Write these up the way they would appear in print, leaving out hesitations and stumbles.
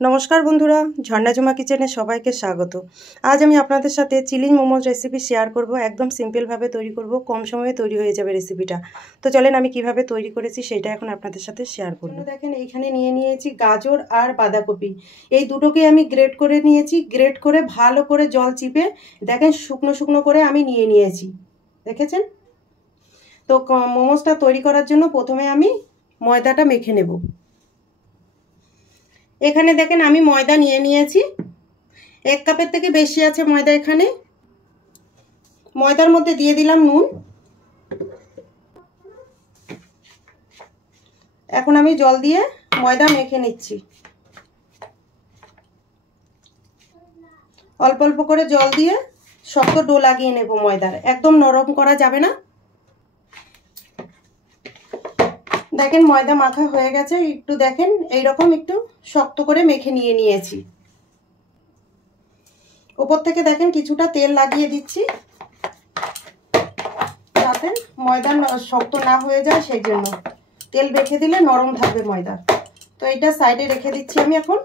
নমস্কার বন্ধুরা, ঝর্ণাঝুমা কিচেনে সবাইকে স্বাগত। আজ আমি আপনাদের সাথে চিলি মোমোজ রেসিপি শেয়ার করব। একদম সিম্পলভাবে তৈরি করব, কম সময়ে তৈরি হয়ে যাবে রেসিপিটা। তো চলেন আমি কিভাবে তৈরি করেছি সেটা এখন আপনাদের সাথে শেয়ার করব। দেখেন এইখানে নিয়ে নিয়েছি গাজর আর বাঁধাকপি, এই দুটোকে আমি গ্রেট করে নিয়েছি। গ্রেট করে ভালো করে জল চিপে দেখেন শুকনো শুকনো করে আমি নিয়ে নিয়েছি, দেখেছেন তো। মোমোজটা তৈরি করার জন্য প্রথমে আমি ময়দাটা মেখে নেব। এখানে দেখেন আমি ময়দা নিয়ে নিয়েছি, 1 কাপের থেকে বেশি আছে ময়দা। এখানে ময়দার মধ্যে দিয়ে দিলাম নুন। এখন আমি জল দিয়ে ময়দা মেখে নিচ্ছি। অল্প অল্প করে জল দিয়ে শক্ত ডো লাগিয়ে নেব ময়দার, একদম নরম করা যাবে না। দেখেন ময়দা মাখা হয়ে গেছে, একটু দেখেন এইরকম একটু শক্ত করে মেখে নিয়েছি। উপর থেকে দেখেন কিছুটা তেল লাগিয়ে দিচ্ছি, যাতে ময়দা শক্ত না হয়ে যায়, সেই জন্য তেল মেখে দিলে নরম থাকবে ময়দা। তো এটা সাইডে রেখে দিচ্ছি আমি। এখন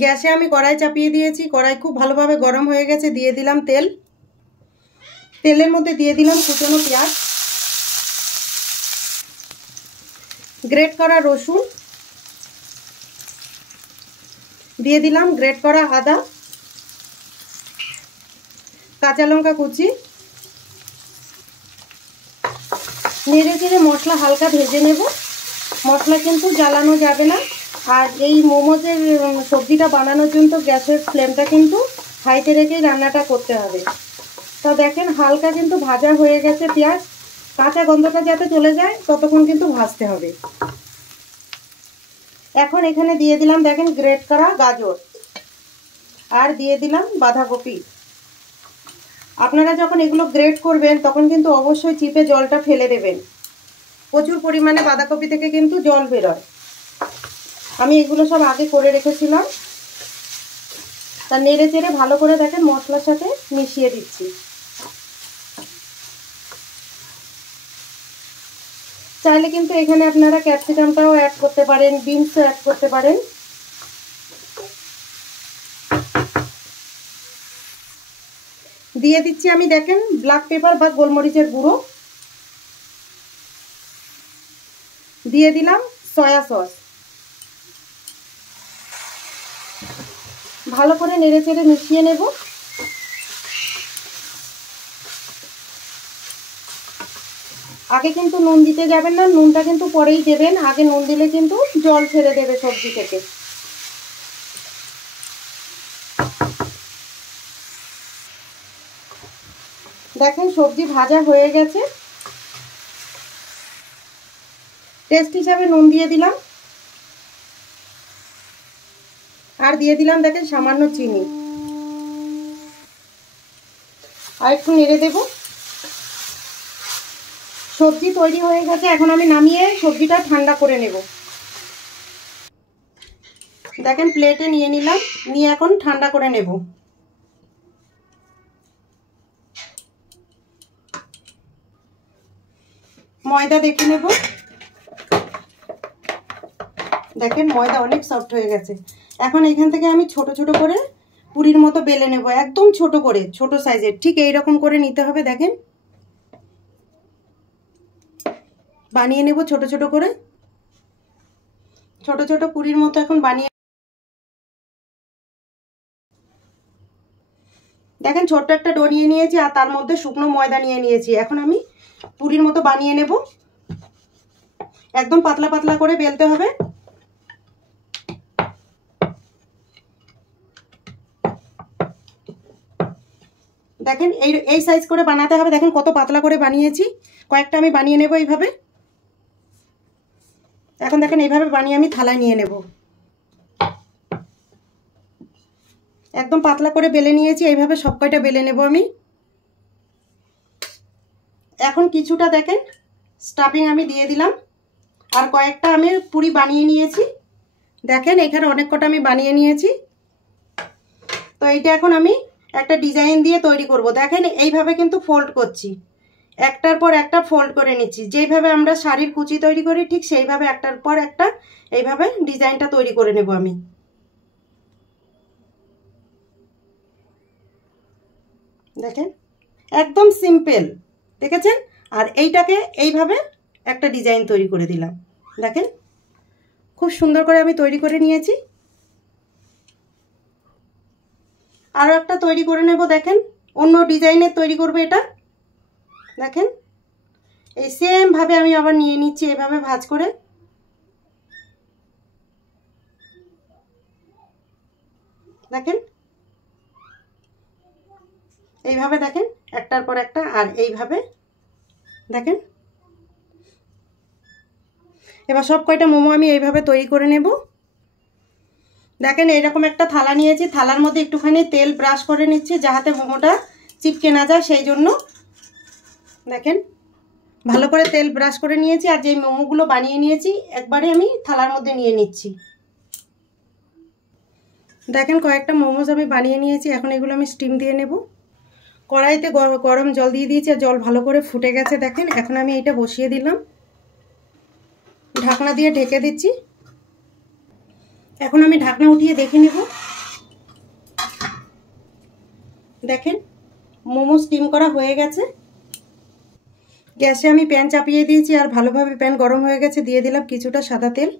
গ্যাসে আমি কড়াই চাপিয়ে দিয়েছি, কড়াই খুব ভালোভাবে গরম হয়ে গেছে। দিয়ে দিলাম তেল, তেলের মধ্যে দিয়ে দিলাম কুচনো পেঁয়াজ, গ্রেট করা রসুন, দিয়ে দিলাম গ্রেট করা আদা, কাঁচা লঙ্কা কুচি। নেড়ে চেড়ে মশলা হালকা ভেজে নেব। মশলা কিন্তু জ্বালানো যাবে না। আর এই মোমোজের সবজিটা বানানোর জন্য গ্যাসের ফ্লেমটা কিন্তু হাইতে রেখেই রান্নাটা করতে হবে। তো দেখেন হালকা কিন্তু ভাজা হয়ে গেছে পেঁয়াজ, কাঁচা গন্ধটা যাতে চলে যায় ততক্ষণ কিন্তু ভাজতে হবে। এখন এখানে দিয়ে দিলাম দেখেন গ্রেট করা গাজর, আর দিয়ে দিলাম বাঁধাকপি। আপনারা যখন এগুলো গ্রেট করবেন তখন কিন্তু অবশ্যই চিপে জলটা ফেলে দেবেন। প্রচুর পরিমাণে বাঁধাকপি থেকে কিন্তু জল বেরোয়। আমি এগুলো সব আগে করে রেখেছিলাম। তা নেড়ে চেড়ে ভালো করে দেখেন মশলার সাথে মিশিয়ে দিচ্ছি। চাইলে কিন্তু এখানে আপনারা ক্যাপসিকামটাও অ্যাড করতে পারেন, বিনসও অ্যাড করতে পারেন। দিয়ে দিচ্ছি আমি দেখেন ব্ল্যাক পেপার বা গোলমরিচের গুঁড়ো, দিয়ে দিলাম সয়া সস। ভালো করে নেড়ে চেড়ে মিশিয়ে নেব। আগে কিন্তু নুন দিতে যাবেন না, নুনটা কিন্তু পরেই দেবেন। আগে নুন দিলে কিন্তু জল ছেড়ে দেবে সবজি থেকে। দেখেন সবজি ভাজা হয়ে গেছে। টেস্ট হিসাবে নুন দিয়ে দিলাম, আর দিয়ে দিলাম দেখেন সামান্য চিনি। আর একটু নেড়ে দেব। সবজি তৈরি হয়ে গেছে, এখন আমি নামিয়ে সবজিটা ঠান্ডা করে নেব। দেখেন প্লেটে নিয়ে নিলাম, নিয়ে এখন ঠান্ডা করে নেব। ময়দা দেখে নেব। দেখেন ময়দা অনেক সফট হয়ে গেছে। এখন এখান থেকে আমি ছোট ছোট করে পুরির মতো বেলে নেব, একদম ছোট করে, ছোট সাইজের, ঠিক এইরকম করে নিতে হবে। দেখেন বানিয়ে নেব ছোট ছোট করে, ছোট ছোট পুরির মতো এখন বানিয়ে। দেখেন ছোট্ট একটা ডো নিয়ে নিয়েছি, আর তার মধ্যে শুকনো ময়দা নিয়ে নিয়েছি। এখন আমি পুরির মতো বানিয়ে নেব। একদম পাতলা পাতলা করে বেলতে হবে। দেখেন এই সাইজ করে বানাতে হবে। দেখেন কত পাতলা করে বানিয়েছি। কয়েকটা আমি বানিয়ে নেব এইভাবে। এখন দেখেন এইভাবে বানিয়ে আমি থালায় নিয়ে নেব। একদম পাতলা করে বেলে নিয়েছি, এইভাবে সব কয়টা বেলে নেব আমি। এখন কিছুটা দেখেন স্টাফিং আমি দিয়ে দিলাম, আর কয়েকটা আমি পুরি বানিয়ে নিয়েছি। দেখেন এখানে অনেক কটা আমি বানিয়ে নিয়েছি। তো এইটা এখন আমি একটা ডিজাইন দিয়ে তৈরি করব। দেখেন এইভাবে কিন্তু ফোল্ড করছি, একটার পর একটা ফোল্ড করে নিচ্ছি। যেইভাবে আমরা শাড়ির কুচি তৈরি করি ঠিক সেইভাবে একটার পর একটা এইভাবে ডিজাইনটা তৈরি করে নেব আমি। দেখেন একদম সিম্পল, দেখেছেন? আর এইটাকে এইভাবে একটা ডিজাইন তৈরি করে দিলাম। দেখেন খুব সুন্দর করে আমি তৈরি করে নিয়েছি। আরও একটা তৈরি করে নেব। দেখেন অন্য ডিজাইনের তৈরি করবে এটা। দেখেন এই সেম ভাবে আমি আবার নিয়ে নিচ্ছি এভাবে ভাঁজ করে। দেখেন এইভাবে, দেখেন একটার পর একটা, আর এইভাবে দেখেন। এবার সব কয়টা মোমো আমি এইভাবে তৈরি করে নেব। দেখেন এইরকম একটা থালা নিয়েছি, থালার মধ্যে একটুখানি তেল ব্রাশ করে নিচ্ছি যাতে মোমোটা চিপকে না যায় সেই জন্য। দেখেন ভালো করে তেল ব্রাশ করে নিয়েছি, আর যেই মোমোগুলো বানিয়ে নিয়েছি একবারে আমি থালার মধ্যে নিয়ে নিচ্ছি। দেখেন কয়েকটা মোমোজ আমি বানিয়ে নিয়েছি, এখন এগুলো আমি স্টিম দিয়ে নেব। কড়াইতে গরম জল দিয়ে দিয়েছি, আর জল ভালো করে ফুটে গেছে। দেখেন এখন আমি এটা বসিয়ে দিলাম, ঢাকনা দিয়ে ঢেকে দিচ্ছি। এখন আমি ঢাকনা উঠিয়ে দেখে নেব। দেখেন মোমো স্টিম করা হয়ে গেছে। গ্যাসে আমি প্যান চাপিয়ে দিয়েছি, আর ভালোভাবে প্যান গরম হয়ে গেছে। দিয়ে দিলাম কিছুটা সাদা তেল।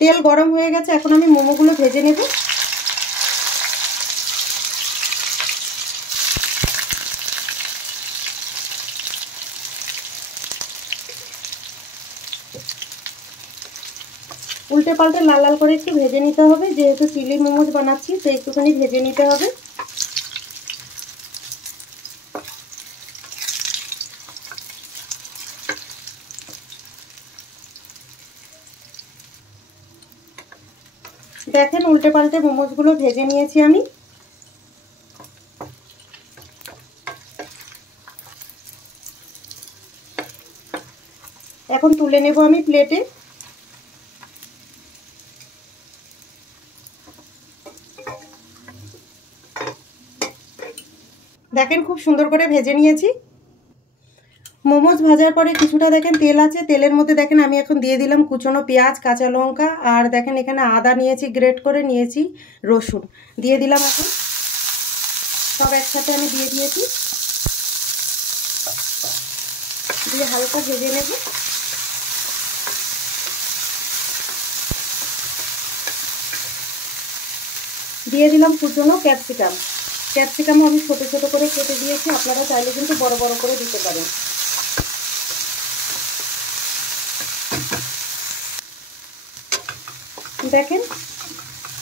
তেল গরম হয়ে গেছে, এখন আমি মোমোগুলো ভেজে নেব। উল্টে পাল্টে লাল লাল করে একটু ভেজে নিতে হবে, যেহেতু চিলি মোমোজ বানাচ্ছি তো একটুখানি ভেজে নিতে হবে। দেখেন উল্টে পাল্টে মোমোজগুলো ভেজে নিয়েছি আমি। এখন তুলে নেব আমি প্লেটে। দেখেন খুব সুন্দর করে ভেজে নিয়েছি। মোমোজ ভাজার পরে কিছুটা দেখেন তেল আছে, তেলের মধ্যে দেখেন আমি এখন দিয়ে দিলাম কুচনো পেঁয়াজ, কাঁচা লঙ্কা, আর দেখেন এখানে আদা নিয়েছি, গ্রেট করে নিয়েছি, রসুন দিয়ে দিলাম। এখন সব একসাথে আমি দিয়ে দিয়েছি, দিয়ে হালকা ভেজে নেব। দিয়ে দিলাম কুচনো ক্যাপসিকাম। ক্যাপসিকামও আমি ছোট ছোট করে কেটে দিয়েছি, আপনারা চাইলে কিন্তু বড় বড় করে দিতে পারেন। দেখেন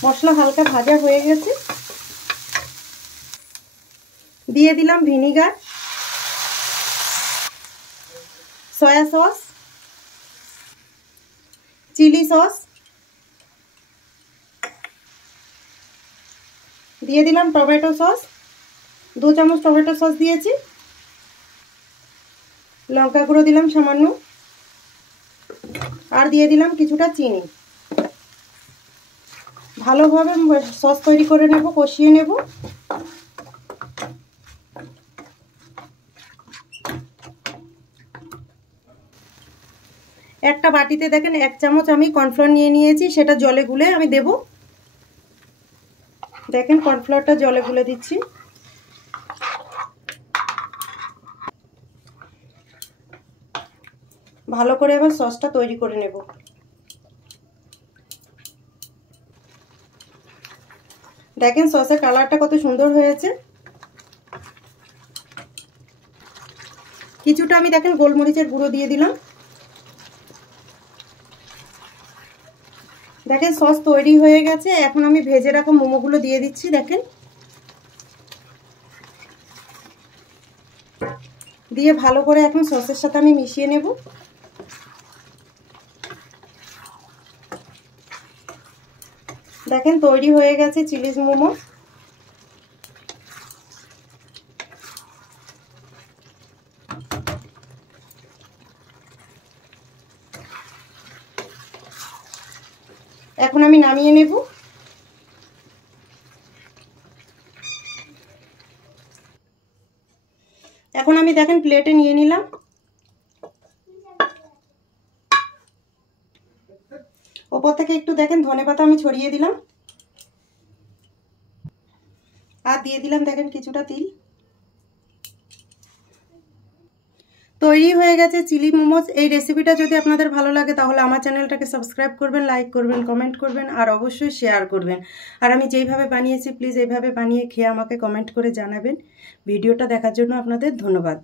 মশলা হালকা ভাজা হয়ে গেছে। দিয়ে দিলাম vinegar, soya sauce, chilli sauce, দিয়ে দিলাম টমেটো সস, 2 চামচ টমেটো সস দিয়েছি। লঙ্কা গুঁড়ো দিলাম সামান্য, আর দিয়ে দিলাম কিছুটা চিনি। ভালোভাবে সস তৈরি করে নেব, কষিয়ে নেব। একটা বাটিতে দেখেন 1 চামচ আমি কর্নফ্লাওয়ার নিয়ে নিয়েছি, সেটা জলে গুলে আমি দেব। দেখেন কর্নফ্লাওয়ারটা জলে গুলে দিচ্ছি। ভালো করে এবার সসটা তৈরি করে নেব। দেখেন সসের কালারটা কত সুন্দর হয়েছে। কিছুটা আমি দেখেন গোলমরিচের গুঁড়ো দিয়ে দিলাম। দেখেন সস তৈরি হয়ে গেছে, এখন আমি ভেজে রাখা মোমোগুলো দিয়ে দিচ্ছি। দেখেন দিয়ে ভালো করে এখন সসের সাথে আমি মিশিয়ে নেব। দেখেন তৈরি হয়ে গেছে চিলিজ মোমো। এখন আমি নামিয়ে নেব। এখন আমি আমি দেখেন প্লেটে নিয়ে নিলাম। ওপর থেকে একটু দেখেন ধনেপাতা আমি ছড়িয়ে দিলাম, আর দিয়ে দিলাম দেখেন কিছুটা তিল। তৈরি হয়ে গেছে চিলি মোমোজ। এই রেসিপিটা যদি আপনাদের ভালো লাগে তাহলে আমার চ্যানেলটাকে সাবস্ক্রাইব করবেন, লাইক করবেন, কমেন্ট করবেন, আর অবশ্যই শেয়ার করবেন। আর আমি যেইভাবে বানিয়েছি প্লিজ এইভাবে বানিয়ে খেয়ে আমাকে কমেন্ট করে জানাবেন। ভিডিওটা দেখার জন্য আপনাদের ধন্যবাদ।